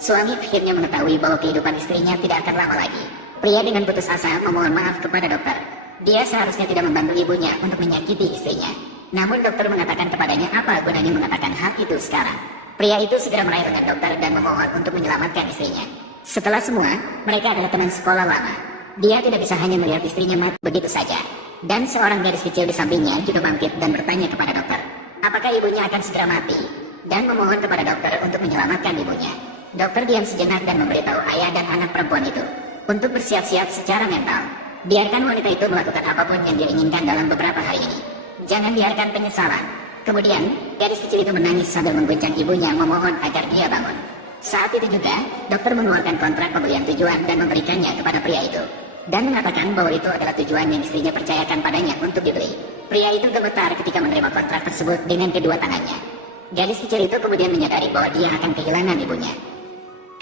Suami akhirnya mengetahui bahwa kehidupan istrinya tidak akan lama lagi. Pria dengan putus asa memohon maaf kepada dokter. Dia seharusnya tidak membantu ibunya untuk menyakiti istrinya. Namun dokter mengatakan kepadanya apa gunanya mengatakan hal itu sekarang. Pria itu segera meraih lengan dokter dan memohon untuk menyelamatkan istrinya. Setelah semua, mereka adalah teman sekolah lama. Dia tidak bisa hanya melihat istrinya mati begitu saja. Dan seorang gadis kecil di sampingnya juga bangkit dan bertanya kepada dokter, apakah ibunya akan segera mati? Dan memohon kepada dokter untuk menyelamatkan ibunya. Dokter diam sejenak dan memberitahu ayah dan anak perempuan itu untuk bersiap-siap secara mental. Biarkan wanita itu melakukan apapun yang dia inginkan dalam beberapa hari ini. Jangan biarkan penyesalan. Kemudian, gadis kecil itu menangis sambil mengguncang ibunya memohon agar dia bangun. Saat itu juga, dokter mengeluarkan kontrak pembelian tujuan dan memberikannya kepada pria itu. Dan mengatakan bahwa itu adalah tujuan yang istrinya percayakan padanya untuk dibeli. Pria itu gemetar ketika menerima kontrak tersebut dengan kedua tangannya. Gadis kecil itu kemudian menyadari bahwa dia akan kehilangan ibunya.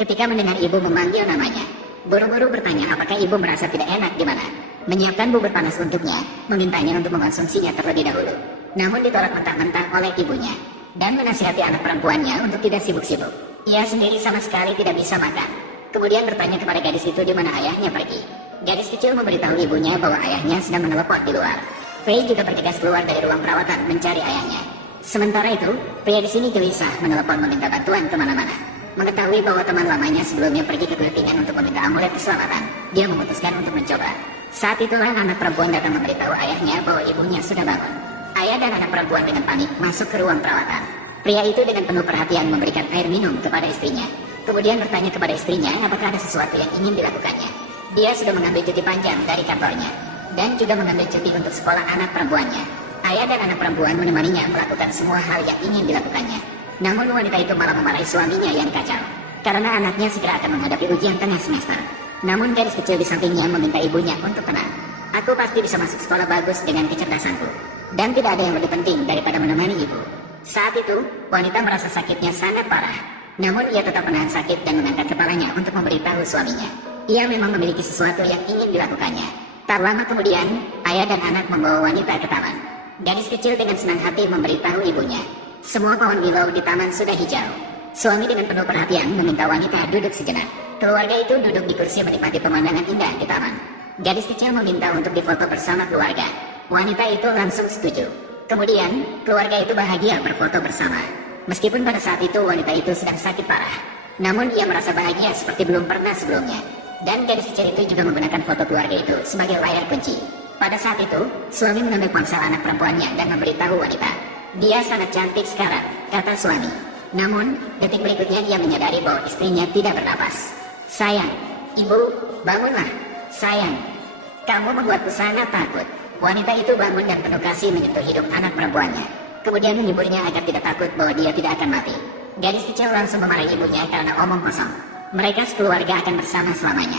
Ketika mendengar ibu memanggil namanya, buru-buru bertanya apakah ibu merasa tidak enak di mana. Menyiapkan bubur panas untuknya, memintanya untuk mengonsumsinya terlebih dahulu. Namun ditolak mentah-mentah oleh ibunya, dan menasihati anak perempuannya untuk tidak sibuk-sibuk. Ia sendiri sama sekali tidak bisa makan. Kemudian bertanya kepada gadis itu di mana ayahnya pergi. Gadis kecil memberitahu ibunya bahwa ayahnya sedang menelepon di luar. Faye juga bergegas keluar dari ruang perawatan mencari ayahnya. Sementara itu, pria di sini gelisah menelepon meminta bantuan kemana-mana. Mengetahui bahwa teman lamanya sebelumnya pergi ke Filipina untuk meminta amulet keselamatan, dia memutuskan untuk mencoba. Saat itulah anak perempuan datang memberitahu ayahnya bahwa ibunya sudah bangun. Ayah dan anak perempuan dengan panik masuk ke ruang perawatan. Pria itu dengan penuh perhatian memberikan air minum kepada istrinya. Kemudian bertanya kepada istrinya apakah ada sesuatu yang ingin dilakukannya. Dia sudah mengambil cuti panjang dari kantornya, dan juga mengambil cuti untuk sekolah anak perempuannya. Ayah dan anak perempuan menemaninya melakukan semua hal yang ingin dilakukannya. Namun wanita itu malah memarahi suaminya yang kacau, karena anaknya segera akan menghadapi ujian tengah semester. Namun gadis kecil di sampingnya meminta ibunya untuk tenang. Aku pasti bisa masuk sekolah bagus dengan kecerdasanku, dan tidak ada yang lebih penting daripada menemani ibu. Saat itu, wanita merasa sakitnya sangat parah. Namun ia tetap menahan sakit dan mengangkat kepalanya untuk memberitahu suaminya. Ia memang memiliki sesuatu yang ingin dilakukannya. Tak lama kemudian, ayah dan anak membawa wanita ke taman. Gadis kecil dengan senang hati memberitahu ibunya, semua pohon willow di taman sudah hijau. Suami dengan penuh perhatian meminta wanita duduk sejenak. Keluarga itu duduk di kursi menikmati pemandangan indah di taman. Gadis kecil meminta untuk difoto bersama keluarga. Wanita itu langsung setuju. Kemudian, keluarga itu bahagia berfoto bersama. Meskipun pada saat itu wanita itu sedang sakit parah, namun ia merasa bahagia seperti belum pernah sebelumnya. Dan gadis kecil itu juga menggunakan foto keluarga itu sebagai layar kunci. Pada saat itu, suami mengambil ponsel anak perempuannya dan memberitahu wanita, dia sangat cantik sekarang, kata suami. Namun, detik berikutnya dia menyadari bahwa istrinya tidak bernapas. Sayang, ibu, bangunlah. Sayang, kamu membuatku sangat takut. Wanita itu bangun dan penuh kasih menyentuh hidup anak perempuannya. Kemudian menyiburnya agar tidak takut bahwa dia tidak akan mati. Gadis kecil langsung memarahi ibunya karena omong kosong. Mereka sekeluarga akan bersama selamanya.